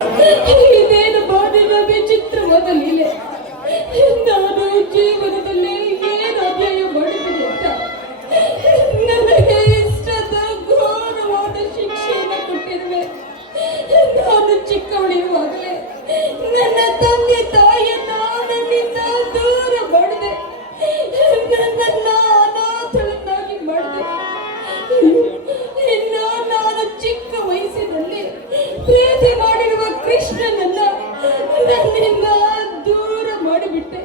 ಇದೇನು ಬಾದಿನ ವಿಚಿತ್ರವಾದ ಲೀಲೆ. ನಾನು ಜೀವನದಲ್ಲಿ ಏನು ಅನ್ಯಾಯ ಮಾಡಿದ್ದೀನಿ ಅಂತ ನನಗೆ ಇಷ್ಟದ ಘೋರವಾದ ಶಿಕ್ಷೆಯನ್ನು ಕೊಟ್ಟಿರುವೆ. ನಾನು ಚಿಕ್ಕವಳಿರುವಾಗಲೇ ನನ್ನ ತಂದೆ ತಾಯಿಯನ್ನ ನನ್ನಿಂದ ದೂರ ಮಾಡಿದೆ. ನನ್ನನ್ನ ಅನಾಥಳನ್ನಾಗಿ ಮಾಡಿದೆ. ಇನ್ನು ನಾನು ಚಿಕ್ಕ ವಯಸ್ಸಿನಲ್ಲಿ ಪ್ರೀತಿ ಮಾಡಿರುವ ಕೃಷ್ಣನನ್ನ ನನ್ನಿಂದ ದೂರ ಮಾಡಿಬಿಟ್ಟೆ.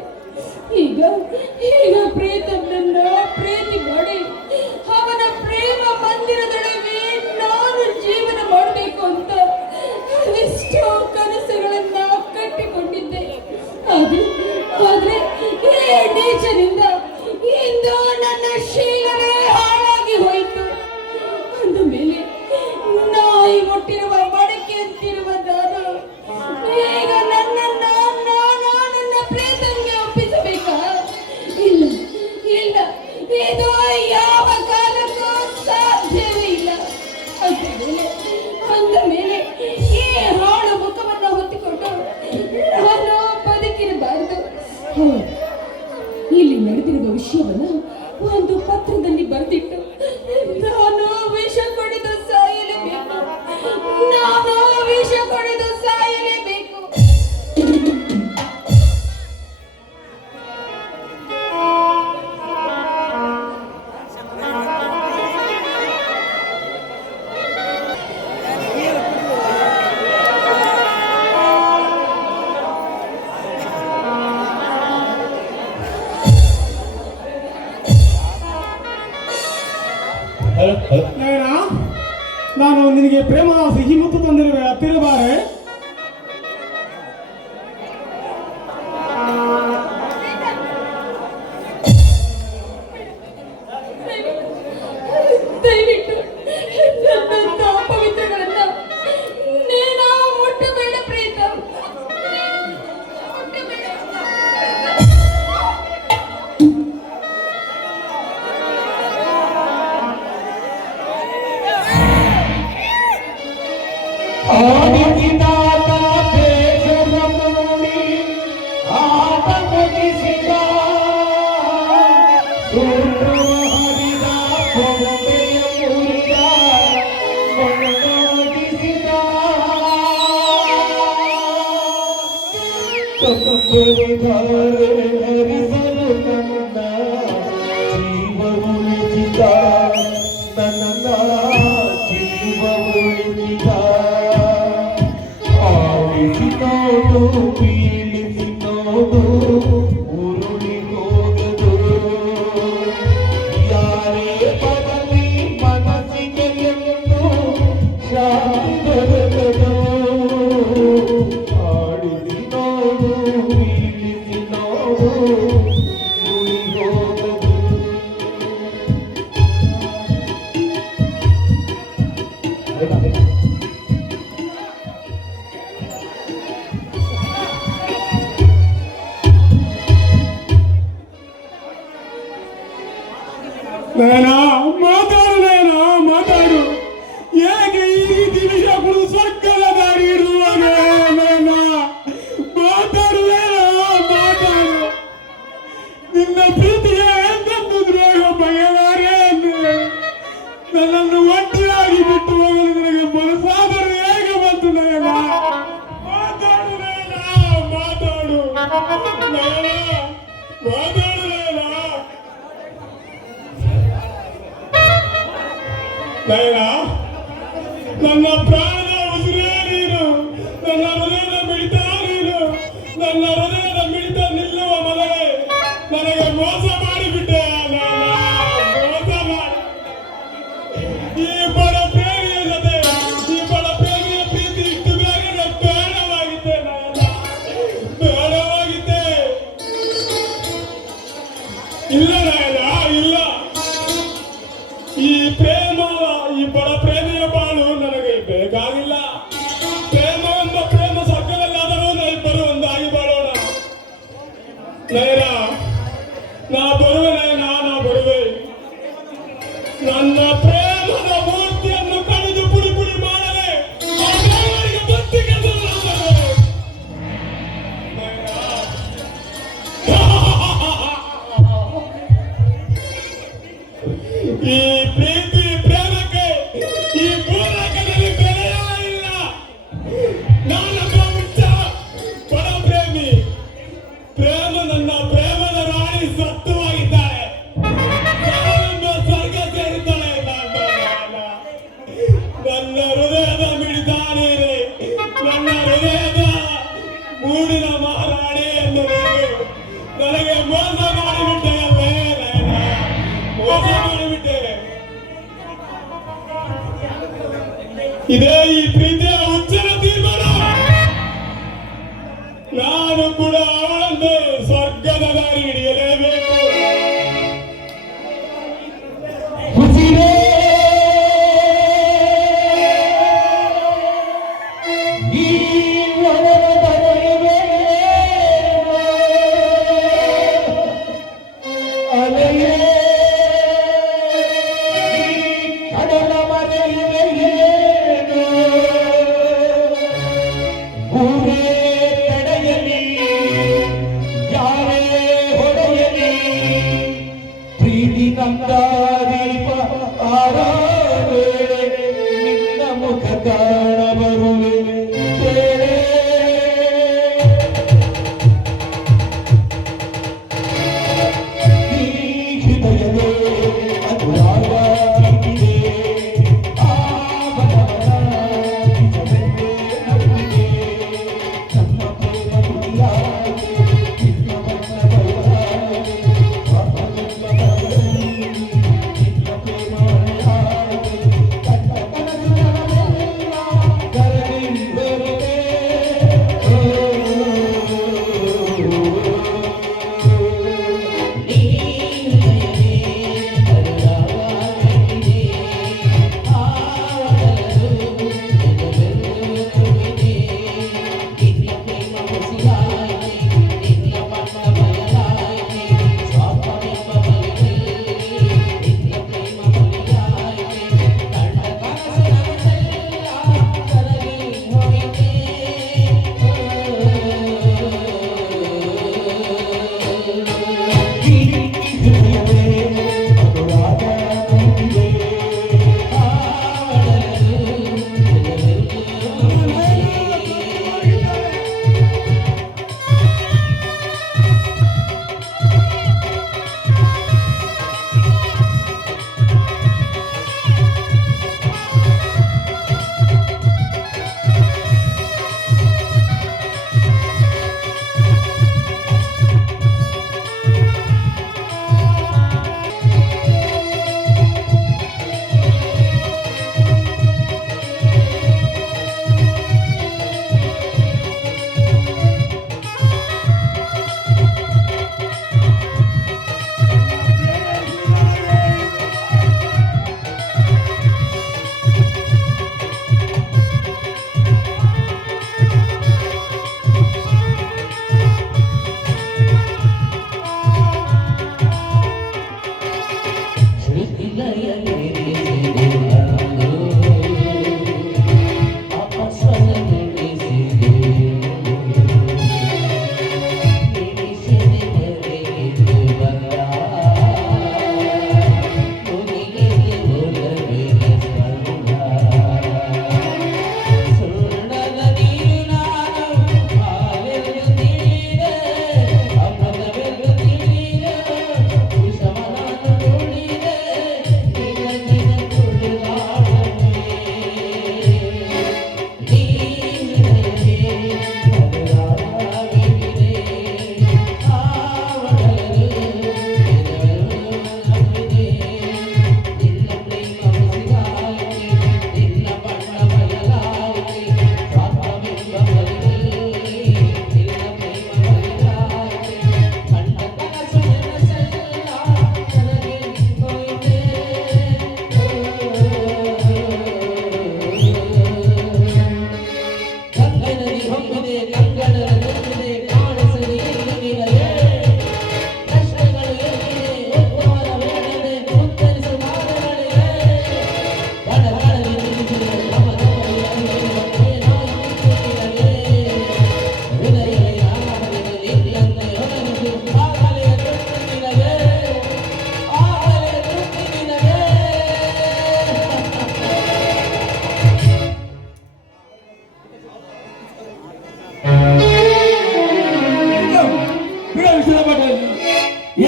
ಈಗ ಪ್ರೀತಮನ್ನ ಪ್ರೀತಿ ಮಾಡಿ ಅವನ ಪ್ರೇಮ ಮಂದಿರದೊಳಗೆ ನಾನು ಜೀವನ ಮಾಡಬೇಕು ಅಂತ ಎಷ್ಟೋ ಕನಸುಗಳನ್ನ ಕಟ್ಟಿಕೊಂಡಿದ್ದೆ. ಆದ್ರೆ ಈ ನೀಚರಿಂದ ಇಂದು ನನ್ನ ಶೀಲವೇ ಹಾಳಾಗಿ ಹೋಯಿತು. ಅಂದ ಮೇಲೆ ನಾಯಿ ಮುಟ್ಟಿರುವ ಮಡಕೆ ಅಂತಿರುವ ನಾನು ಈಗ ನನ್ನ ಪ್ರೀತಂಗೆ ಒಪ್ಪಿಸಬೇಕಾ? ಇಲ್ಲ, ಇದು ಯಾವ ಕಾಲಕ್ಕೂ ಸಾಧ್ಯವೇ ಇಲ್ಲ. ಅಂದ ಮೇಲೆ ಈ ಹಾಳು ಮುಖವನ್ನು ಹೊತ್ತಿಕೊಂಡು ನಾನು ಬದುಕಿರಬಾರದು. ಇಲ್ಲಿ ನಡೆದಿರುವ ವಿಷಯವನ್ನ ಒಂದು ಪತ್ರದಲ್ಲಿ ಬರೆದಿಟ್ಟು ನಾನು ವಿಷ ಕೊಡಿದು ಸಾಯಲೇಬೇಕು. ನಾನು ನಿನಗೆ ಪ್ರೇಮ ಸಿಹಿ ಮುತ್ತು ತಂದಿರುವೆ, ಹತ್ತಿರಬಾರೆ. ದಯವಿಟ್ಟು ನನ್ನ ಪವಿತ್ರಗಳನ್ನ ನೀನು ಮುಟ್ಟಬೇಡ ಪ್ರೀತ. ಮಾತಾಡು. ಹೇಗೆ ಈ ರೀತಿ ವಿಷ ಕುಡಿದು ಸ್ವರ್ಗದ ದಾರಿ ಇರುವಾಗ ಮಾತಾಡು. ನಿನ್ನ ಪ್ರೀತಿಗೆ ಎಂತೆಂದು ದ್ರೋಹ ಬಗೆದಾರೆ. ನನ್ನನ್ನು ಒಂಟಿಯಾಗಿ ಬಿಟ್ಟು ಹೋಗಲು ನಿನಗೆ ಮನಸ್ಸಾದರೂ ಹೇಗೆ ಬಂತು? ಮಾತಾಡು ನನ್ನ ಪ್ರಾಣದ ಉಸಿರೇ ನೀನು, ನನ್ನ ಹೃದಯದ ಮಿಡಿತ ನೀನು. ನನ್ನ ಹೃದಯದ ಮಿಡಿತ ನಿಲ್ಲುವ ಮೊದಲೇ ನನಗೆ ಮೋಸ ಮಾಡಿಬಿಟ್ಟೆ. ಈ ಬಡ ಪ್ರೇಮಿಯ ಜೊತೆ, ಈ ಬಡ ಪ್ರೇಮಿಯ ಪ್ರೀತಿ ಇಷ್ಟು ಬೇಗನೆ ಬೇಡವಾಗಿದ್ದೆ. ಇಲ್ಲ ಇಲ್ಲ. ಈ ಪ್ರೇಮ, ಈ ಬಡ ಪ್ರೇಮಿಯ ಬಾಳು ನನಗೆ ಬೇಕಾಗಿ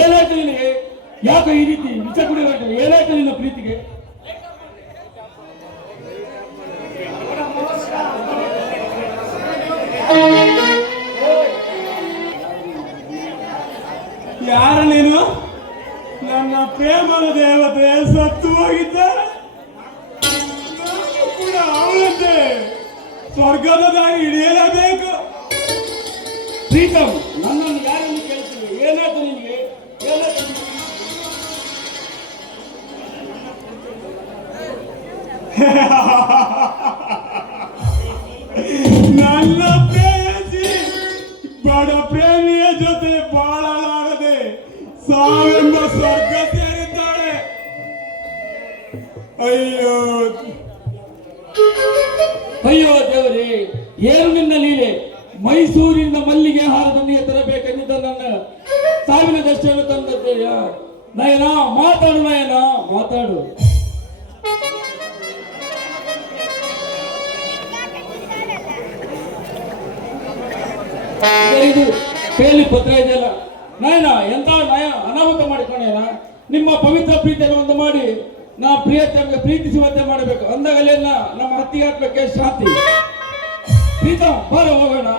ಏನಾಯ್ತು ನಿನಗೆ? ಯಾಕೆ ಈ ರೀತಿ ವಿಷ ಕುಡಿಯೋದು? ಏನಾಯ್ತು ನಿನ್ನ ಪ್ರೀತಿಗೆ? ಯಾರ ನೀನು? ನನ್ನ ಪ್ರೇಮದ ದೇವತೆ ಸತ್ತು ಹೋಗಿದ್ದಾರೆ. ನಾನು ಕೂಡ ಅವಳಂತೆ ಸ್ವರ್ಗದ ದಾರಿ ಹಿಡಿಯಲೇಬೇಕು. ಪ್ರೀತಮ್, ನನ್ನನ್ನು ಯಾರನ್ನು ಕೇಳ್ತೀವಿ? ಏನಾಯ್ತು ನಿನಗೆ? ಏನಾಯ್ತು ನಿನಗೆ? ನನ್ನ ಪ್ರೇಯಸಿ ಬಡ ಪ್ರೇಮಿಯ ಜೊತೆ ಬಾಳಲಾಗದೆ ಸಾವೆಂಬ ಸ್ವರ್ಗ ಸೇರಿದ್ದಾಳೆ. ಅಯ್ಯೋ ಅಯ್ಯೋ ದೇವರೇ, ಏನು ನಿನ್ನ ಲೀಲೆ? ಮೈಸೂರಿನ ಮಲ್ಲಿಗೆ ಹಾರದೊಂದಿಗೆ ತರಬೇಕೆಂದಿದ್ದ ನನ್ನ ಸಾವಿನ ದೃಷ್ಟಿಯನ್ನು ತಂದದ್ದೆಯ? ನಯನ, ಮಾತಾಡು ನಯನ, ಮಾತಾಡು. ಇದು ಕೇಳಿ ಪತ್ರ ಇದೆಯಲ್ಲ ನಯನ, ಎಂತ ನಯ ಅನಾಹುತ ಮಾಡಿಕೊಂಡೇನ? ನಿಮ್ಮ ಪವಿತ್ರ ಪ್ರೀತಿಯನ್ನು ಒಂದು ಮಾಡಿ ನಾ ಪ್ರಿಯತೆಗೆ ಪ್ರೀತಿಸುವಂತೆ ಮಾಡಬೇಕು. ಅಂದಾಗಲೇ ನಮ್ಮ ಹತ್ತಿಗೆ ಹಾಕ್ಬೇಕೆ ಶಾಂತಿ. ಪ್ರೀತ, ಬರ ಹೋಗೋಣ.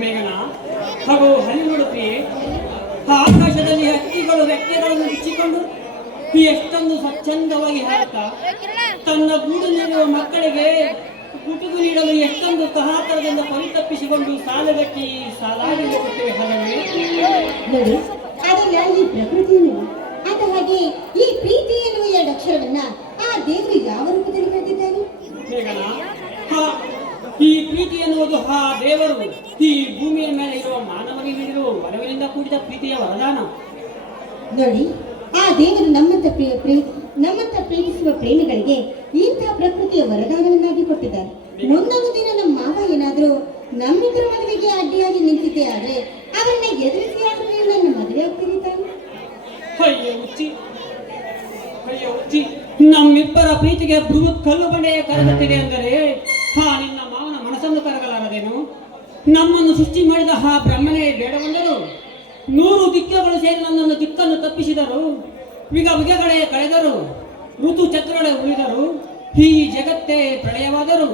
ಮೇಘನ ಹಾಗೂ ಹನಿ ನೋಡುತ್ತೀಯೇ? ಆಕಾಶದಲ್ಲಿ ಹಕ್ಕಿಗಳು ರೆಕ್ಕೆಗಳನ್ನು ಬಿಚ್ಚಿಕೊಂಡು ಎಷ್ಟೊಂದು ಸ್ವಚ್ಛಂದವಾಗಿ ಹಾರುತ್ತಾ ತನ್ನ ಗೂಡು ನೀಡುವ ಮಕ್ಕಳಿಗೆ ಗುಟುಕು ನೀಡಲು ಎಷ್ಟೊಂದು ತಹಾತರದಿಂದ ಪರಿತಪ್ಪಿಸಿಕೊಂಡು ಸಾಲಗಟ್ಟಿ ಸಾಲಾಗಿ ಹೋಗುತ್ತೇವೆ. ಹಲವೇ ನೋಡಿ, ಅದೆಲ್ಲ ಈ ಪ್ರಕೃತಿಯನ್ನು ಅದ ಹಾಗೆ ಈ ಪ್ರೀತಿ ಎನ್ನುವ ಎರಡು ಅಕ್ಷರವನ್ನ ಆ ದೇವರು ಯಾವ ರೂಪದಲ್ಲಿ ಕರೆದಿದ್ದಾನೆ? ಮೇಘನ, ಈ ಪ್ರೀತಿ ಎನ್ನುವುದು ಆ ದೇವರು ಈ ಭೂಮಿಯ ಮೇಲೆ ಇರುವ ಮಾನವನಿಗೆ ನೀಡಿರುವ ವರವಿನಿಂದ ಕೂಡಿದ ಪ್ರೀತಿಯ ವರದಾನ. ನೋಡಿ, ಆ ದೇವರು ನಮ್ಮಂತ ಪ್ರೀತಿಸುವ ಪ್ರೇಮಿಗಳಿಗೆ ಇಂಥ ಪ್ರಕೃತಿಯ ವರದಾನವನ್ನಾಗಿ ಕೊಟ್ಟಿದ್ದಾರೆ. ಮುಂದೊಂದು ದಿನ ನಮ್ಮ ಮಾವ ಏನಾದ್ರೂ ನಮ್ಮಿಬ್ಬರ ಮದುವೆಗೆ ಅಡ್ಡಿಯಾಗಿ ನಿಂತಿದ್ದೆ ಆದ್ರೆ ಅವರನ್ನ ಎದುರಿಸಿ ಆದ್ರೆ ನನ್ನ ಮದುವೆ ಆಗ್ತೀನಿ ತಾನೆ? ಅಯ್ಯೋ ಹುಚ್ಚಿ, ಅಯ್ಯೋ ಹುಚ್ಚಿ, ನಮ್ಮಿಬ್ಬರ ಪ್ರೀತಿಗೆ ಬೃಹತ್ ಕಲ್ಲು ಬಂಡೆಯ ಕರಗುತ್ತಿದೆ ಅಂದರೆ ನಿನ್ನ ಮಾವನ ಮನಸ್ಸನ್ನು ಕರಗಲಾರದೇನು? ನಮ್ಮನ್ನು ಸೃಷ್ಟಿ ಮಾಡಿದ ಬ್ರಹ್ಮನೇ ಬೇಡವೆಂದರು. 100 ದಿಕ್ಕುಗಳು ಸೇರಿ ನನ್ನನ್ನು ದಿಕ್ಕನ್ನು ತಪ್ಪಿಸಿದರು. ವಿಗಗಳೇ ಕಳೆದರು, ಋತು ಚಕ್ರಗಳೇ ಉಳಿದರು. ಈ ಜಗತ್ತೇ ಪ್ರಳಯವಾದರು.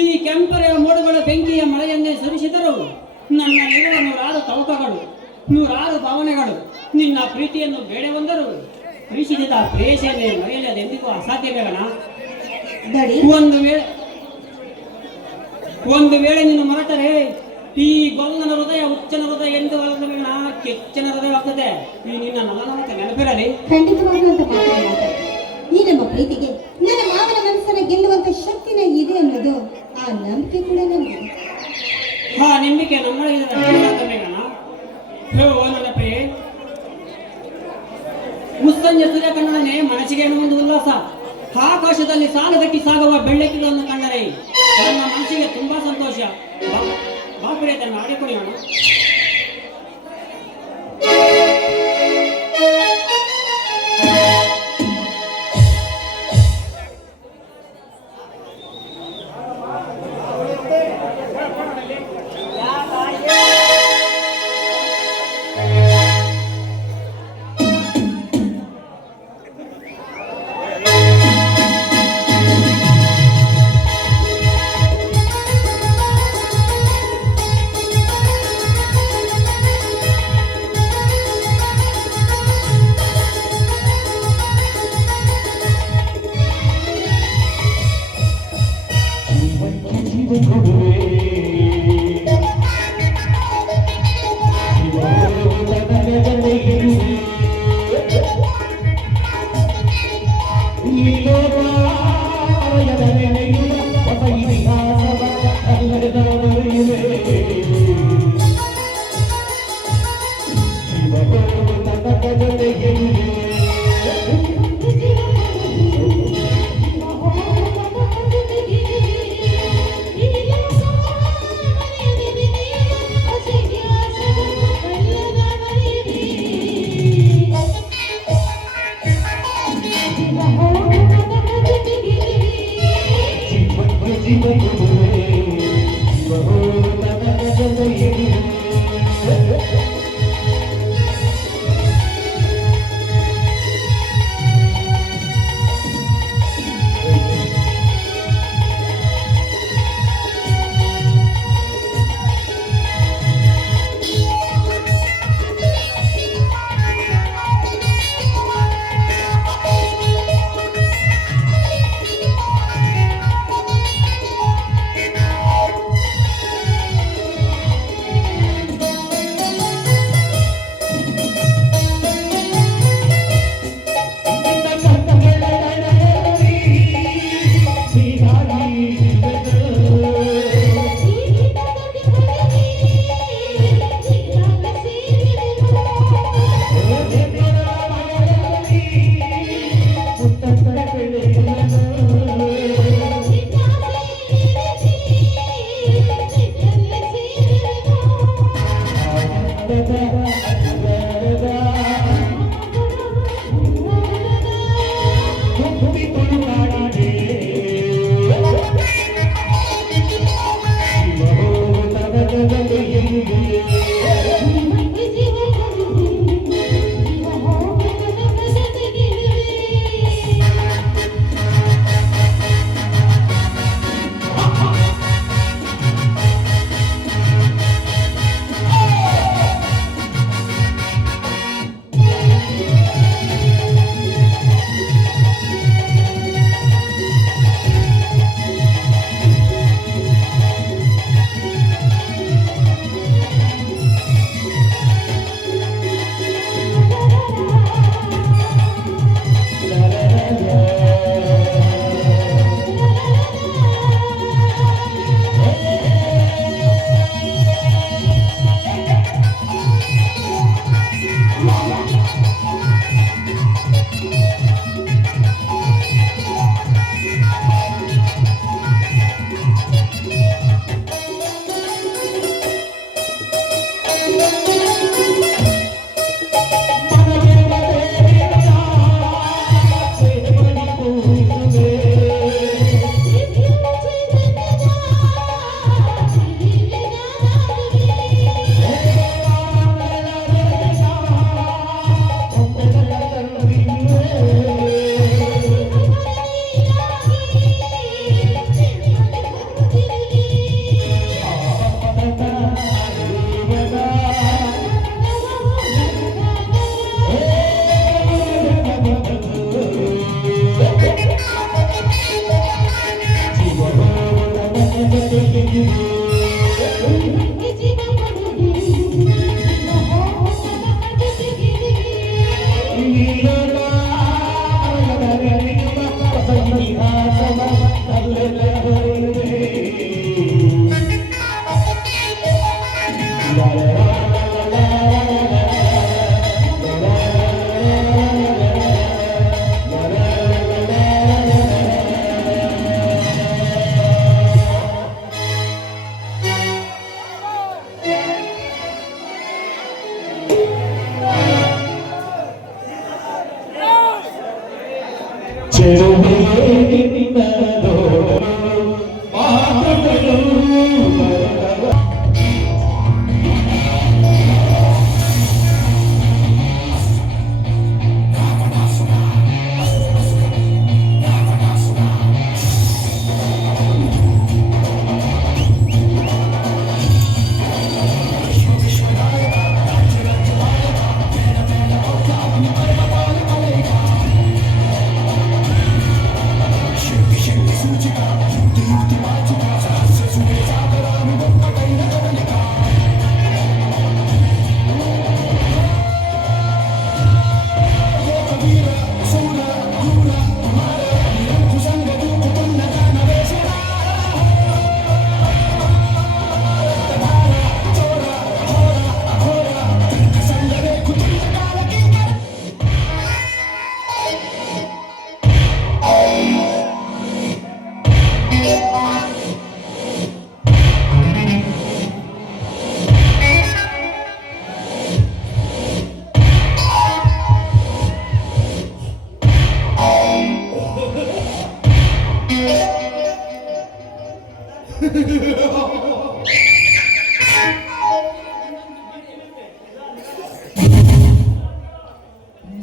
ಈ ಕೆಂಪರೆಯ ಮೋಡುಗಳ ಬೆಂಕಿಯ ಮಳೆಯನ್ನೇ ಸರಿಸಿದರು. ನನ್ನಲ್ಲಿರುವ 100 ತವಕಗಳು, 100 ಭಾವನೆಗಳು ನಿನ್ನ ಪ್ರೀತಿಯನ್ನು ಬೇಡವೆಂದರು. ಪ್ರೀತಿಸಿದ ಪ್ರೇಷಣೆ ಮರೆಯಲೆಂದಿಗೂ ಅಸಾಧ್ಯವೇಗಣ. ನೋಡಿ, ಒಂದು ವೇಳೆ ನೀನು ಮರೆತರೆ ಈ ಗೊಲ್ಲನ ಹೃದಯ ಹುಚ್ಚನ ಹೃದಯ ಎಂದು ಕೆಚ್ಚನ ಹೃದಯವಾಗ್ತದೆ. ಈ ನಿನ್ನ ನಲನಮಕ್ಕೆ ನೆನಪಿರಲಿ. ಖಂಡಿತವಾಗುವಂತ ಮಾತಾಡ ಈ ನಮ್ಮ ಪ್ರೀತಿಗೆ ನನ್ನ ಮಾವನ ಮನಸ್ಸನ್ನ ಗೆಲ್ಲುವಂತ ಶಕ್ತಿನ ಇದೆ ಅನ್ನೋದು ಆ ನಂಬಿಕೆ ಕೂಡ ನನಗೆ. ನಂಬಿಕೆ ನಮ್ಮೊಳಗಿದೆ. ನನ್ನ ಪ್ರಿಯೆ, ಮುಸ್ಸಂಜೆ ಸೂರ್ಯ ಕಣ್ಣನೇ ಮನಸ್ಸಿಗೆ ಒಂದು ಉಲ್ಲಾಸ. ಆಕಾಶದಲ್ಲಿ ಸಾಲಗಟ್ಟಿ ಸಾಗುವ ಬೆಳ್ಳಕ್ಕಿಗಳನ್ನು ಕಂಡರೆ ನನ್ನ ಮನಸ್ಸಿಗೆ ತುಂಬಾ ಸಂತೋಷ. ಬಾಪುಡೆ ತನ್ನ ಆಡಿಕೊಳ್ಳೋಣ.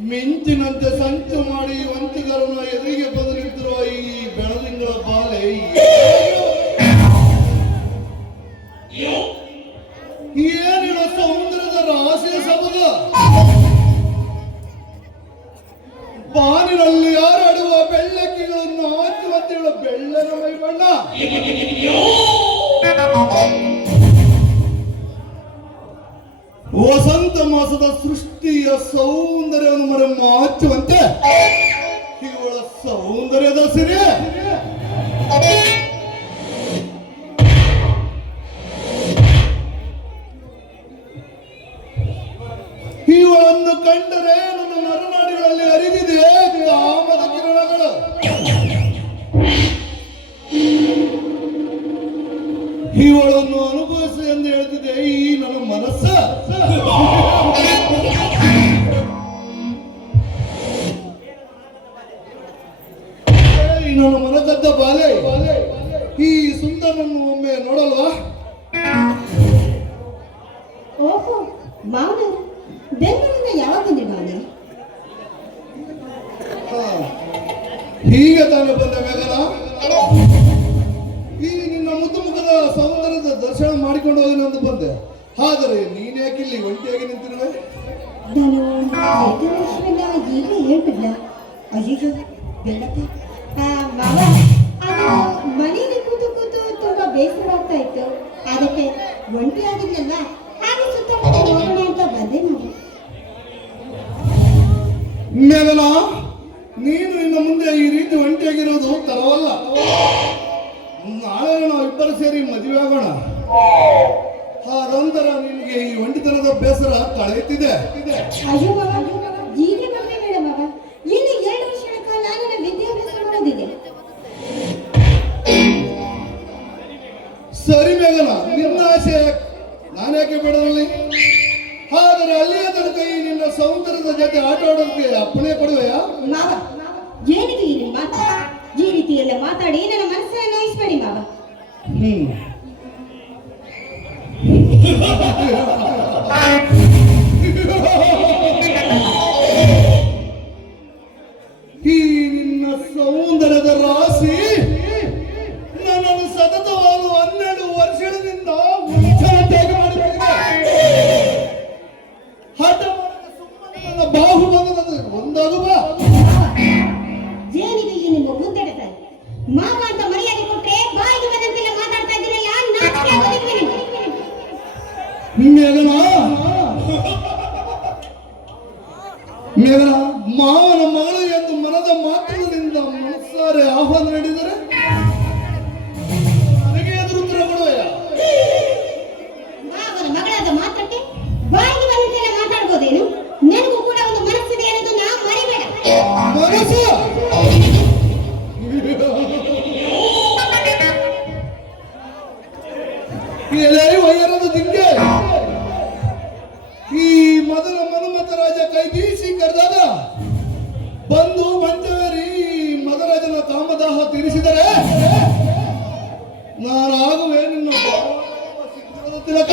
ಮಿಂಚಿನಂತೆ ಸಂಚು ಮಾಡಿ ವಂತಿಗರನ್ನ ಎದುರಿಗೆ ಬಂದು ನಿಂತಿರುವ ಈ ಬೆಳದಿಂಗಳ ಬಾಲೆ ಏನಿನ ಸೌಂದರ್ಯದ ರಾಶಿಯ ಸಬಗ ಬಾನಿನಲ್ಲಿ ಹಾರಾಡುವ ಬೆಳ್ಳಕ್ಕಿಗಳನ್ನು ಹಾಕುವಂತಿರುವ ಬೆಳ್ಳನ ಮೈ ಬಣ್ಣ ವಸಂತ ಮಾಸದ ಸೃಷ್ಟಿಯ ಸೌಂದರ್ಯವನ್ನು ಮರೆಮಾಚುವಂತೆ ಇವಳ ಸೌಂದರ್ಯದ ಸಿರೆ ಇವಳನ್ನು ಕಂಡರೆ ನನ್ನ ನರನಾಡಿಗಳಲ್ಲಿ ಹರಿದಿದೆ ಕಾಮದ ಕಿರಣಗಳು. ಇವಳನ್ನು ಅನುಭವಿಸಿ ಎಂದು ಹೇಳ್ತಿದೆ ಈ ನನ್ನ ಮನಸ್ಸ. ಈ ನನ್ನ ಮನಗದ್ದ ಬಾಲೆ ಈ ಸುಂದರನನ್ನು ಒಮ್ಮೆ ನೋಡಲ್ವಾ? ಓಹೋ ಮಾವನ ಬೆಂಗಳೂರಿನ ಯಾವಾಗ ಬಂದ್ರಿ ಮಾವನೇ? ಹೀಗೆ ತಾನೇ ಬಂದ ಮೇಘನ. ಈ ನಿನ್ನ ಮುದ್ದು ಮುಖದ ಸೌಂದರ್ಯದ ದರ್ಶನ ಮಾಡಿಕೊಂಡು ಹೋಗಿ ನಂದು ಬಂದೆ. ಆದರೆ ನೀನ್ ಯಾಕೆ ಇಲ್ಲಿ ಒಂಟಿಯಾಗಿ ನಿಂತಿರುವೆ? ನಾನು 5 ವರ್ಷದಿಂದ ಈಗಲೇ ಹೇಳ್ಬಿಡ್ಲ. ಅಯ್ಯೋ ಬೆಳಗ್ಗೆ ಮಾವ ಅದು ಮನೆಯಲ್ಲಿ ಕೂತು ಕೂತು ತುಂಬಾ ಬೇಸರವಾಗ್ತಾ ಇತ್ತು. ಅದಕ್ಕೆ ಒಂಟಿ ಆಗಿದ್ನಲ್ಲ, ಹಾಗೆ ಸುತ್ತಮುತ್ತ ಹೋಗೋಣ ಅಂತ ಬಂದೆ ನಾವು. ಮೇಘನ, ನೀನು ಇನ್ನು ಮುಂದೆ ಈ ರೀತಿ ಒಂಟಿಯಾಗಿರೋದು ತರವಲ್ಲ. ನಾಳೆ ನಾವು ಇಬ್ಬರು ಸೇರಿ ಮದುವೆ ಆಗೋಣ. ಆನಂತರ ನಿನಗೆ ಈ ಒಂಟಿತನದ ಬೇಸರ ಕಳೆಯುತ್ತಿದೆ. ಅಯ್ಯೋ ಮಾವ, ಈಗಲೇ ಮದುವೆ ಬೇಡ ಮಾವ. ಇನ್ನು 2 ವರ್ಷಗಳ ಕಾಲ ನನ್ನ ವಿದ್ಯಾಭ್ಯಾಸ ಮಾಡೋದಿದೆ. ಸರಿ ಮೇಘನ, ನಿನ್ನ ಆಸೆ ನಾನ್ಯಾಕೆ ಬೇಡದಲ್ಲಿ? ಆದರೆ ಅಲ್ಲಿಯ ತನಕ ಈ ನಿನ್ನ ಸೌಂದರ್ಯದ ಜೊತೆ ಆಟ ಆಡೋದಕ್ಕೆ ಅಪ್ಪಣೆ ಕೊಡುವೆಯಾ? ಮಾವ, ಏನಿದು ಈ ನಿಮ್ಮ ಮಾತು? ಈ ರೀತಿ ಎಲ್ಲ ಮಾತಾಡಿ ನನ್ನ ಮನಸ್ಸನ್ನು ನೋಯಿಸ್ಬೇಡಿ ಮಾವ. ಈ ನಿನ್ನ ಸೌಂದರ್ಯದ ರಾಶಿ ನನ್ನನ್ನು ಸತತವಾದ 12 ವರ್ಷಗಳಿಂದ ಉತ್ಸಾಹತೆಯಾಗಿ ಮಾಡಿಬಿಟ್ಟಿದೆ. ಹಠ ಮಾಡದೆ ಸುಮ್ಮನೆ ನನ್ನ ಬಾಹುಬಂಧನದ ಒಂದಾಗುವ. ಏನಿದು ಈ ನಿಮ್ಮ ಮುಂದೆಡತ? ಮಾವ ಅಂತ ಮರ್ಯಾದೆ ಕೊಟ್ರೆ ಬಾಯಿಗೆ ಬಂದಂತೆಲ್ಲ ಮಾತಾಡ್ತಾ ಇದ್ದೀರಲ್ಲ, ನಾಚಿಕೆ ಆಗೋದಿಲ್ವೇ ನಿಮ್ಗೆ? ಮೇಘನ, ಮೇಘನ, ಮಾವನ ಮಗಳು ಎಂದು ಮನದ ಮಾತುಗಳಿಂದ ಮನಸ್ಸಾರೆ ಆಹ್ವಾನ ನೀಡಿದರೆ ನನಗೆ ಎದುರು ಉತ್ತರ ಕೊಡುವೆಯ? ಮಾವನ ಮಗಳಾದ ಮಾತಕ್ಕೆ ಬಾಯಿಗೆ ಬಂದಂತೆಲ್ಲ ಮಾತಾಡ್ಬೋದೇನು? ನನಗೂ ಕೂಡ ಒಂದು ಮನಸ್ಸಿದೆ ಅನ್ನೋದು ನಾ ಮರಿಬೇಡ. ಮನಸ್ಸು ಎಲೆ ವೈಯರದ ದಿಂಗೆ. ಈ ಮೊದಲ ಮನುಮತ ರಾಜ ಕೈ ಬೀಸಿ ಕರೆದಾಗ ಬಂದು ಮಂಚವೇರಿ ಮದರಾಜನ ಕಾಮದಾಹ ತೀರಿಸಿದರೆ ನಾನಾಗುವೆ ನಿನ್ನ ತಿಲಕ.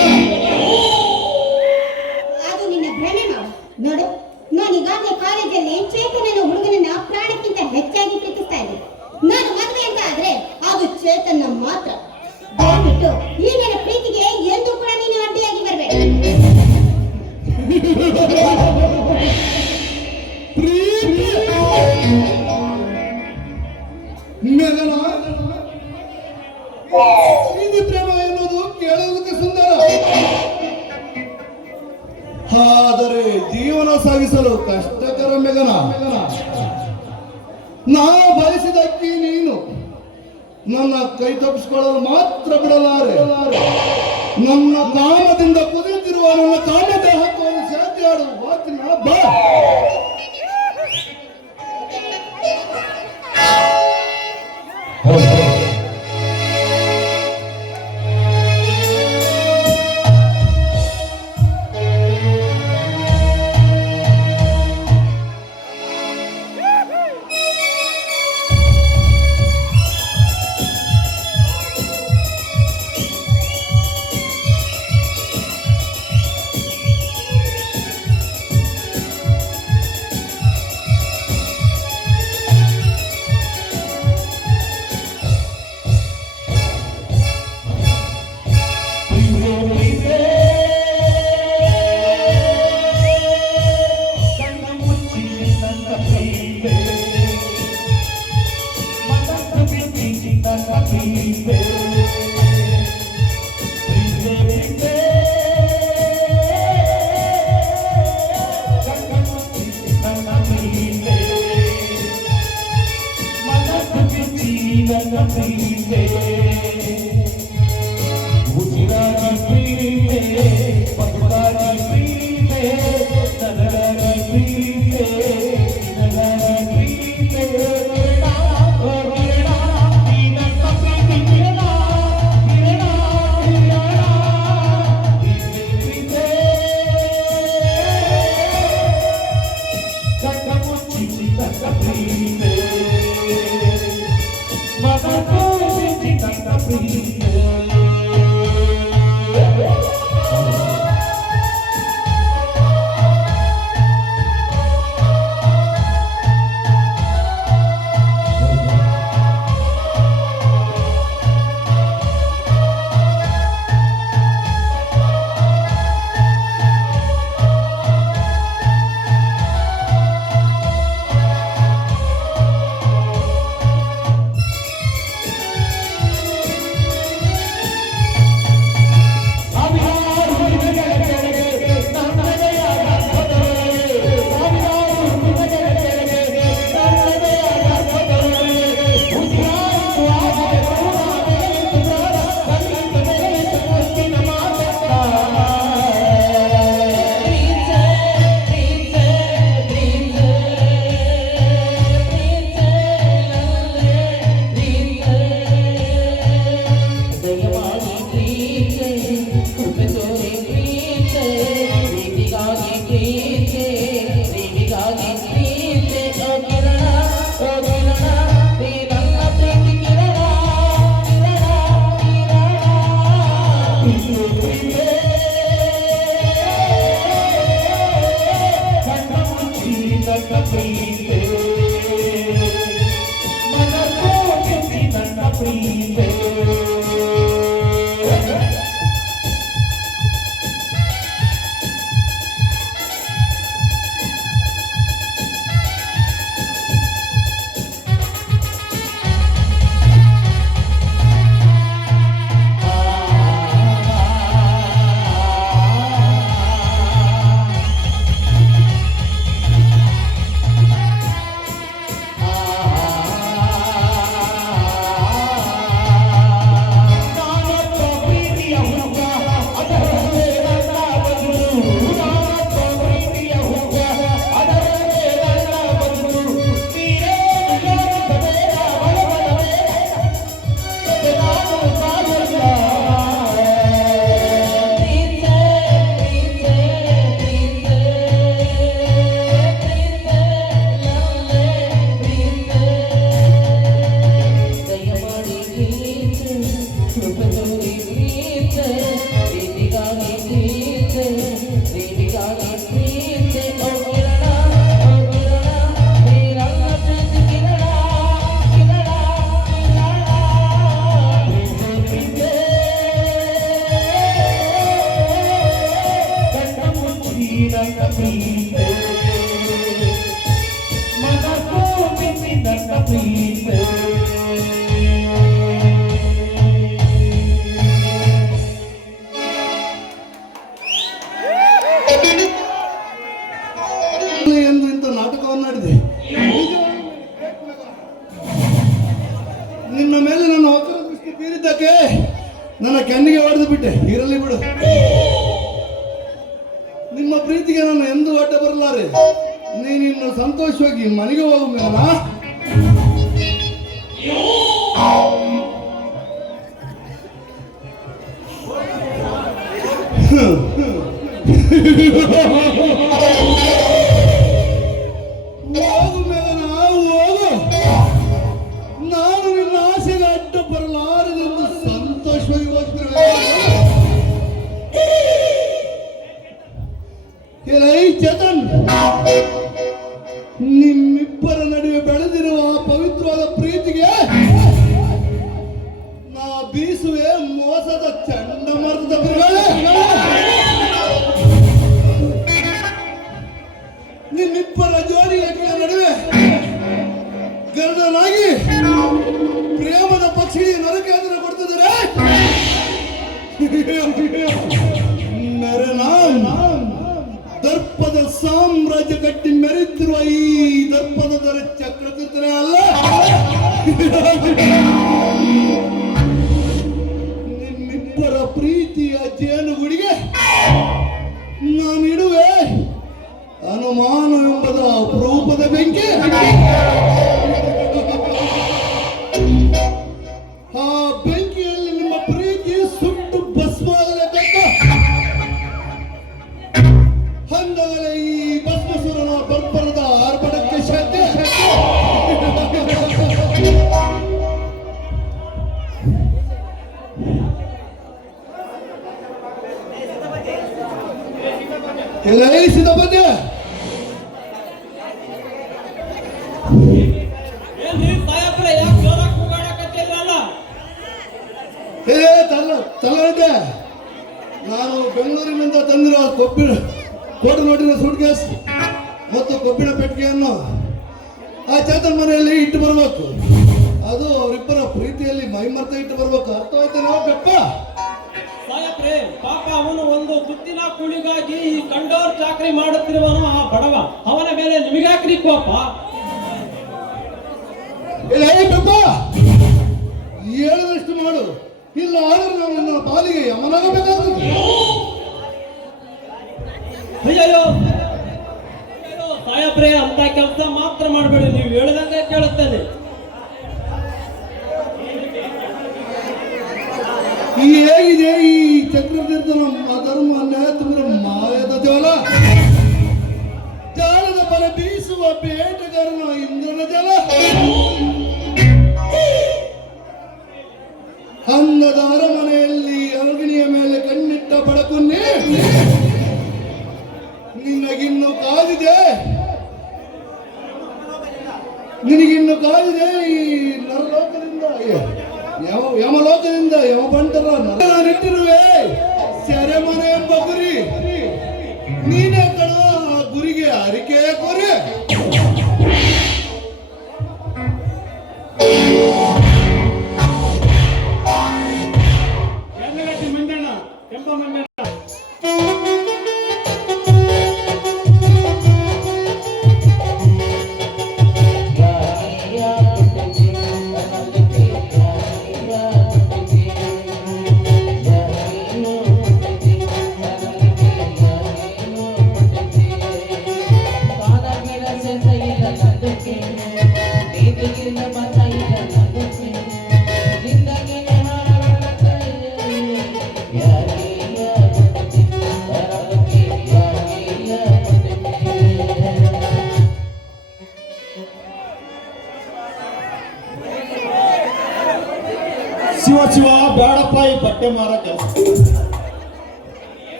ಅದು ನಿನ್ನ ಭ್ರಮೆ ಮಾವ. ನೋಡು, ನಾನು ಈಗಾಗಲೇ ಕಾಲೇಜಲ್ಲಿ ಚೇತನನ ಹುಡುಗನನ್ನ ಪ್ರಾಣಕ್ಕಿಂತ ಹೆಚ್ಚಾಗಿ ಪ್ರೀತಿಸ್ತಾ ಇದ್ದೆ. ನಾನು ಮದುವೆ ಅಂತ ಆದ್ರೆ ಅದು ಚೇತನ ಮಾತ್ರ. ದಯವಿಟ್ಟು ಈ ನನ್ನ ಪ್ರೀತಿಗೆ ಎಂದೂ ಕೂಡ ನೀನು ಅಡ್ಡಿಯಾಗಿ ಬರಬೇಡ. ಮೇಘನ, ಇದು ಪ್ರೇಮ ಎನ್ನುವುದು ಕೇಳುವುದಕ್ಕೆ ಸುಂದರ. ಆದರೆ ಜೀವನ ಸಾಗಿಸಲು ಕಷ್ಟಕರ ಮೇಘನ. ನಾ ಬಯಸಿದಕ್ಕಿ ನೀನು ನನ್ನ ಕೈ ತಪ್ಪಿಸಿಕೊಳ್ಳಲು ಮಾತ್ರ ಬಿಡಲಾರೆ. ನನ್ನ ಕಾಮದಿಂದ ಕುದಿಯುತ್ತಿರುವ ನನ್ನ ಕಾಮದ ಹಕ್ಕನ್ನು ಶಾಂತಿ ಆಡುವ ಮಾತಿನ ಬಾ. ಎಂದು ಇಂಥ ನಾಟಕವನ್ನಾಡಿದೆ. ನಿನ್ನ ಮೇಲೆ ನನ್ನ ವಕ್ರ ದೃಷ್ಟಿ ಬೀರಿದ್ದಕ್ಕೆ ನನ್ನ ಕಣ್ಣಿಗೆ ಹೊಡೆದು ಬಿಟ್ಟೆ. ಇರಲಿ ಬಿಡು, ನಿಮ್ಮ ಪ್ರೀತಿಗೆ ನಾನು ಎಂದು ಅಡ್ಡ ಬರಲಾರೆ. ನೀನಿನ್ನು ಸಂತೋಷವಾಗಿ ಮನೆಗೆ ಹೋಗು ಮೇಡಮ. ಹೋಗು ಮೇಡಮ, ಹೋಗು. ನಾನು ನಿನ್ನ ಆಸೆಗೆ ಅಡ್ಡ ಬರಲಾರದೆಂದು ಸಂತೋಷವಾಗಿ ಹೋಗ್ತಿರುವೆ. ಚೇತನ್, ನಿಮ್ಮಿಬ್ಬರ ನಡುವೆ ಬೆಳೆದಿರುವ ಪವಿತ್ರವಾದ ಪ್ರೀತಿಗೆ ನಾ ಬೀಸುವೆ ಮೋಸದ ಚಂಡಮಾರುತದ ಬಿರುಗಾಳಿ. ನಿಮ್ಮಿಬ್ಬರ ಜೋಡಿಗಳ ನಡುವೆ ಗರುಡನಾಗಿ ಪ್ರೇಮದ ಪಕ್ಷಿ ನರಕ ಎದುರು ಕೊಡ್ತಿದ್ದಾರೆ. ದರ್ಪದ ಸಾಮ್ರಾಜ್ಯ ಕಟ್ಟಿ ಮೆರೆತಿರುವ ಈ ದರ್ಪದ ದರ ಚಕ್ರತೀರ್ಥನೇ ಅಲ್ಲ, ನಿಮ್ಮಿಬ್ಬರ ಪ್ರೀತಿಯ ಜೇನುಗುಡಿಗೆ ನಾನಿಡುವೆ ಅನುಮಾನ ಎಂಬುದ ಅಪರೂಪದ ಬೆಂಕಿ. ಆ ಬೆಂಕಿಯಲ್ಲಿ ನಿಮ್ಮ ಪ್ರೀತಿ ಸುಟ್ಟು ಭಸ್ಮಾಗಲೇಬೇಕು. ಅಂದಗಲೇ ಈ ಭಸ್ಮಸುರನ ಬರ್ಬರದ ಆರ್ಭಟಕ್ಕೆ ಶಕ್ತಿ. ಎಲೈಸಿದ ಬಗ್ಗೆ ತಲೆ ನಾನು ಬೆಂಗಳೂರಿನಿಂದ ತಂದಿರೋ ಕೋಟು ನೋಟಿನ ಸೂಟ್ ಕೇಸ್ ಮತ್ತು ಕೊಬ್ಬಿನ ಪೆಟ್ಟಿಗೆಯನ್ನು ಆ ಚೇತನ್ ಮನೆಯಲ್ಲಿ ಇಟ್ಟು ಬರಬೇಕು. ಅದು ಅವರಿಬ್ಬರ ಪ್ರೀತಿಯಲ್ಲಿ ಮೈಮರ್ತ ಇಟ್ಟು ಬರಬೇಕು. ಅರ್ಥವಾಯ್ತೇನೋ ಬೆಪ್ಪ? ಸಾಯಬ್ರೆ, ಪಾಪ ಅವನು ಒಂದು ತುತ್ತಿನ ಕೂಲಿಗಾಗಿ ಈ ಕಂಡೋರ್ ಚಾಕರಿ ಮಾಡುತ್ತಿರುವನು ಆ ಬಡವ. ಅವನ ಮೇಲೆ ನಿಮಗಾಕ್ರಿ ಕೋಪ? ಇಲ್ಲ ಬೆಪ್ಪ, ಹೇಳಿದಷ್ಟು ಮಾಡು, ಇಲ್ಲ ಆದ್ರೆ ನಾವು ನನ್ನ ಪಾಲಿಗೆ ಯಮನಾಗಬೇಕಾಗುತ್ತೆ. ಅಯ್ಯೋ ಸಾಯಬ್ರೆ, ಅಂತ ಕೆಲಸ ಮಾತ್ರ ಮಾಡಬೇಡಿ, ನೀವು ಹೇಳಿದಂಗೆ ಕೇಳುತ್ತೇನೆ. ಹೇಗಿದೆ ಈ ಚಕ್ರತೀರ್ಥನ ಧರ್ಮ ಅನ್ಯಾಯ ತುಂಬಿದ ಮಾಯದ ಜಲ, ಜಾಲದ ಬಲ ಬೀಸುವ ಬೇಟೆಗಾರನ ಇಂದ್ರನ ಜಲ, ಅನ್ನದ ಅರಮನೆಯಲ್ಲಿ ಅರಗಿಣಿಯ ಮೇಲೆ ಕಣ್ಣಿಟ್ಟ ಬಡಕುನ್ನಿ ನಿನಗಿನ್ನು ಕಾದಿದೆ. ನಿನಗಿನ್ನು ಕಾದಿದೆ ಈ ನರಲೋಕದಿಂದ, ಯಮಲೋಕದಿಂದ ಯಮಪಂಟರ ನಾನಿಟ್ಟಿರುವೆ ಸೆರೆಮನೆ ಎಂಬ ಗುರಿ. ನೀನೇ ಕಣ ಆ ಗುರಿಗೆ ಅರಿಕೆಯ ಕೊರೆ. ಮಂಜಣ್ಣ, ಕೆಂಪ ಮಂಜಣ್ಣ. ಶಿವ ಶಿವ ಬೇಡಪ್ಪ ಈ ಬಟ್ಟೆ ಮಾರ ಕೆಲಸ.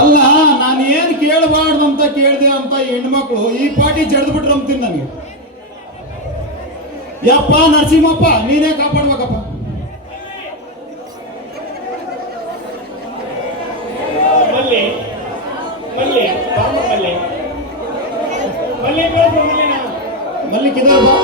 ಅಲ್ಲ ನಾನು ಏನ್ ಕೇಳಬಾರ್ದು ಅಂತ ಕೇಳಿದೆ ಅಂತ ಹೆಣ್ಮಕ್ಳು ಈ ಪಾಟಿ ಜಡ್ದು ಬಿಟ್ರು ಅಂತೀನಿ ನನಗೆ. ಯಪ್ಪ ನರಸಿಂಹಪ್ಪ ನೀನೇ ಕಾಪಾಡ್ಬೇಕಪ್ಪ. ಮಲ್ಲಿ ಮಲ್ಲಿ ಮಲ್ಲಿ ಮಲ್ಲಿ ಮಲ್ಲಿಕ್ಕಿದಾರ ಬಾ.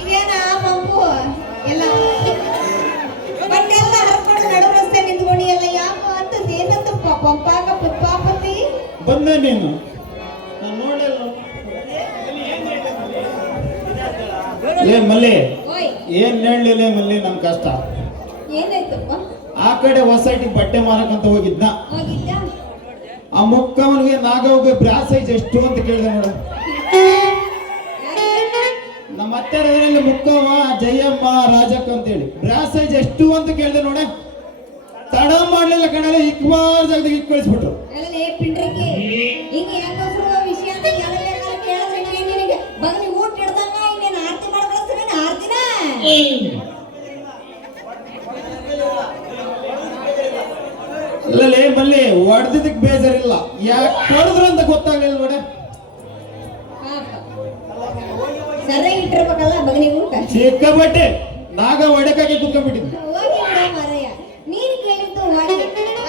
ಇದೇನ ಮಗು ಎಲ್ಲ ಬಟ್ಟೆಲ್ಲ ಹರ್ಕೊಂಡು ನಡು ರಸ್ತೆ ನಿಂತ್ಕೊಂಡು ಎಲ್ಲ ಯಾಕ ಅಂತಂದು ಏನಂತ ಪಾಪತಿ ಬಂದೆ ನೀನು ನಾನು ನೋಡಲ್ಲ. ಲೇ ಮಲ್ಲಿ ಓಯ್ ಏನ್ ಹೇಳಲಿಲ್ಲ ಮಲ್ಲಿ ನನ್ ಕಷ್ಟ. ಏನಾಯ್ತಪ್ಪ ಆ ಕಡೆ ಹೊಸೈಟಿಗೆ ಬಟ್ಟೆ ಮಾರಕಂತ ಹೋಗಿದ್ನ. ಹೋಗಿದ್ದ ಆ ಮುಕ್ಕವನಿಗೆ ನಾಗವ್ಗೆ ಬ್ರಾ ಸೈಜ್ ಎಷ್ಟು ಅಂತ ಕೇಳಿದೆ ನೋಡು. ನಮ್ಮ ಹತ್ತಿರದಲ್ಲಿ ಮುಕ್ಕವ ಜಯಮ್ಮ ರಾಜಕ್ಕ ಅಂತೇಳಿ ಬ್ರಾ ಸೈಜ್ ಎಷ್ಟು ಅಂತ ಕೇಳಿದೆ ನೋಡೆ. ತಡ ಮಾಡ್ಲಿಲ್ಲ ಕಣಲೆ ಇಕ್ಬಾರ್ ಜಾಗದಾಗ ಇಕ್ ಕಳಿಸ್ಬಿಟ್ರು. ಅಲ್ಲೇ ಪಿಂಡ್ರಿಗೆ ಹಿಂಗೆ ಯಾಕೋಸ್ಕರ ವಿಷಯ ಅಂತ ಕೇಳಬೇಕಾದ್ರೆ ಕೇಳಿದ್ರೆ ಇನ್ನೇನ್ ನಿನಗೆ ಬಗಲಿ ಊಟ ಹಿಡ್ದಂಗ ಇನ್ನೇನು ಆರತಿ ಮಾಡಿ ಕಳಿಸ್ತೀನಿ ಆರ್ತಿನ ಅಲ್ಲಲೇ ಮಲ್ಲಿ ಹೊಡೆದಿದ್ದಕ್ಕೆ ಬೇಜಾರಿಲ್ಲ, ಯಾಕೆ ಹೊಡೆದ್ರು ಅಂತ ಗೊತ್ತಾಗಲಿಲ್ಲ ನೋಡೆ. ಸರಿಯಾಗಿ ಇಟ್ಟಿರ್ಬೇಕಲ್ಲ ಬಗಲಿ ಊಟ ಚಿಕ್ಕ ಬಟ್ಟೆ ನಾಗ ಒಡಕಾಗಿ ಕುತ್ಕೊಂಡ್ಬಿಟ್ಟಿದ್ದೆ. ಹೋಗಿ ಬಿಡ ಮಾರಯ್ಯ, ನೀನು ಕೇಳಿದ್ದು ಓಕೆ,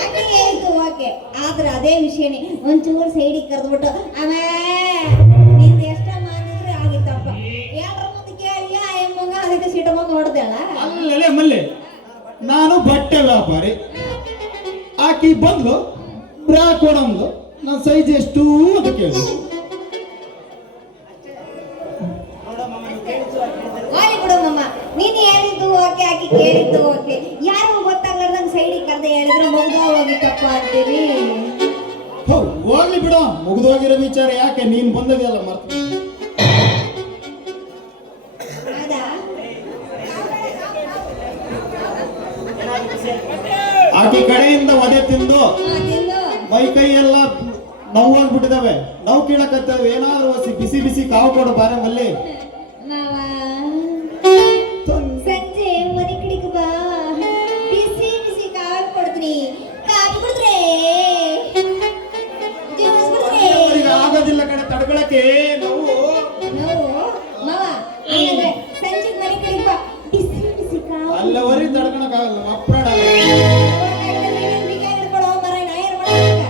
ಆಕೆ ಹೇಳಿದ್ದು ಓಕೆ, ಆದ್ರೆ ಅದೇ ವಿಷಯನೇ ಒಂಚೂರು ಸೈಡಿಗೆ ಕರೆದ್ಬಿಟ್ಟು ನಿಂದು ಎಷ್ಟ ಮಾಡಿದ್ರೆ ಆಗಿತ್ತಪ್ಪ. ಯಾರ ಮುಂದೆ ಕೇಳಿ ಆ ಎಮ್ಮಂಗ ಅದಕ್ಕೆ ಸಿಟ್ಟಮಂಗ ನೋಡ್ದಲ್ಲ. ಅಲ್ಲಲೇ ಮಲ್ಲಿ ನಾನು ಬಟ್ಟೆ ವ್ಯಾಪಾರಿ, ಆಕಿ ಬಂದ್ಲು ಬ್ರಾ ಕೊಡಂದು ನನ್ನ ಸೈಜ್ ಎಷ್ಟು ಅಂತ ಕೇಳಿದೆ. ಹೋಗಿ ಬಿಡು ಮಮ್ಮ, ನೀನು ಹೇಳಿದ್ದು ಓಕೆ, ಆಕಿ ಕೇಳಿದ್ದು ಓಕೆ, ಯಾರು ಗೊತ್ತಾಗ್ಲಾರ್ದಂಗೆ ಸೈಡಿಗೆ ಕರೆದ ಹೇಳಿದ್ರೆ ಮುಗ್ದ ಹೋಗಿತ್ತಪ್ಪ ಅಂತೀರಿ. ಹೋಗ್ಲಿ ಬಿಡು, ಮುಗಿದೋಗಿರೋ ವಿಚಾರ ಯಾಕೆ, ನೀನ್ ಬಂದದೆಯಲ್ಲ ಮರ್ತು. ಹೌದಾ? ಆಕಿ ಕಡೆಯಿಂದ ಒದೆ ತಿಂದು ತಿಂದು ಮೈ ಕೈ ಎಲ್ಲ ನೋವಾಗ್ಬಿಟ್ಟಿದಾವೆ, ನೋವು ಕೀಳಕತ್ತವೆ. ಏನಾದ್ರೂ ಬಿಸಿ ಬಿಸಿ ಕಾವು ಕೊಡು ಬಾರೆ ಮಲ್ಲಿ. ಮಾವ ಸಂಜೆ ಮನೆ ಕಡೆಗೆ ಬಾ, ಬಿಸಿ ಬಿಸಿ ಕಾಫಿ ಕೊಡ್ತೀನಿ. ಕಾಫಿ ಕುಡಿದ್ರೆ ಜ್ಯೂಸ್ ಕುಡಿದ್ರೆ ಅವ್ರಿಗೆ ಆಗೋದಿಲ್ಲ ಕಡೆ ತಡ್ಕೊಳಕ್ಕೆ ನೋವು. ನೋವು. ಮಾವ ಹಾಗಾದ್ರೆ ಸಂಜೆ ಮನೆ ಕಡೆಗೆ ಬಾ, ಬಿಸಿ ಬಿಸಿ ಕಾಫಿ. ಅಲ್ಲವರೆಗೆ ತಡ್ಕೊಳಕ್ಕಾಗಲ್ಲ, ಅಪ್ರಾಣ ಹಿಡ್ಕೊಳೋ ಮರ ನಾ ಏನು ಮಾಡೋಣ.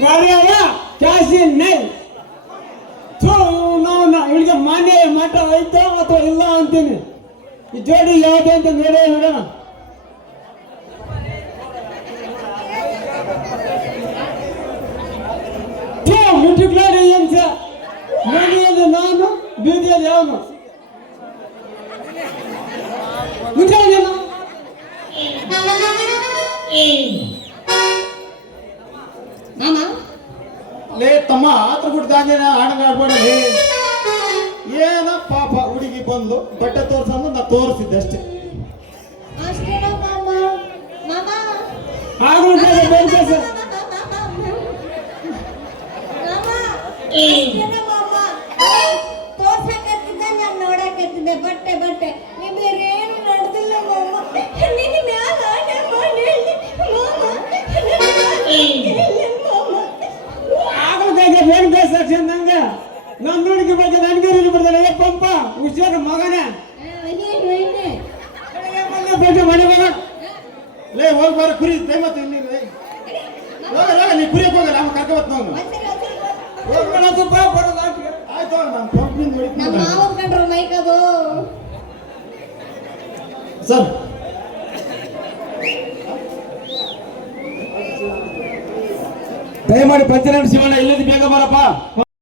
ಕಾರ್ಯವ ಕ್ಯಾಶಿನ್ ನೈ ನಾವು ಇವಳಿಗೆ ಮಾನ್ಯ ಮಠ ಐತಾ ಅಥವಾ ಇಲ್ಲ ಅಂತೀನಿ. ಈ ಜೋಡಿ ಯಾವ್ದು ಅಂತ ನೋಡೋಣ. ಮಿಟ್ಟುಕ್ಲಾಡಿ ಏನ್ಸ ಮನೆಯಲ್ಲಿ ನಾನು ಬೀದಿಯಲ್ಲಿ ಅವನು ಮುಂಜಾನೇನು ಮಾಮ ಲೇ ತಮ್ಮ ಆತ್ರ ಬಿಡ್ದಾಗೆ ಆಡಗಾಡ್ಬೇಡಲಿ. ಏನ ಪಾಪ ಹುಡುಗಿ ಬಂದು ಬಟ್ಟೆ ತೋರ್ಸಂದು ನಾ ತೋರಿಸಿದ್ದೆ ಅಷ್ಟೇ. ಅಷ್ಟೇನೋ ಮಾಮ ಮಾಮ ಆಗಲು ಬೇಕು ಸರ್. ಅಷ್ಟೇನೋ ಮಾಮ ತೋರ್ಸಕತ್ತಿದ್ದೆ ನಾನು ನೋಡಕತ್ತಿದ್ದೆ ಬಟ್ಟೆ ಬಟ್ಟೆ ನಿಮ್ಗೇನು ನಡೆದಿಲ್ಲ ಮಾಮ. ನಿನ್ನ ಮ್ಯಾಲ ಆಣೆ ಮಾಡಿ ಆಗಲು ಸೆಕ್ಷನ್ ನಂಗೆ ನನ್ನ ಹುಡುಗಿ ಬಗ್ಗೆ ನನಗೆ ಬಿಡ್ತಾರೆ ಪಂಪ ಹುಷಾರ ಮಗನೇ ಮನೆ ಮಗ ಲೇ ಹೋಗಿ ಬಾರ ಕುರಿ ಟೈಮತ್ತು ಇಲ್ಲಿ ನೀ ಕುರಿಯಕ್ಕೆ ಹೋಗಲ್ಲ ನಮ್ಮ ಕರ್ಕೊಬತ್ ನಾವು ಆಯ್ತು ನಾನು ಪಂಪಿಂದ ನಮ್ಮ ಮಾವನ ಕಂಡ್ರು ಮೈಕದು ಸರ್ ದಯಮಾಡಿ ಪಂಚನಾಮ ಶಿವಣ್ಣ ಇಲ್ಲದ ಬೇಗ ಬರಪ್ಪ.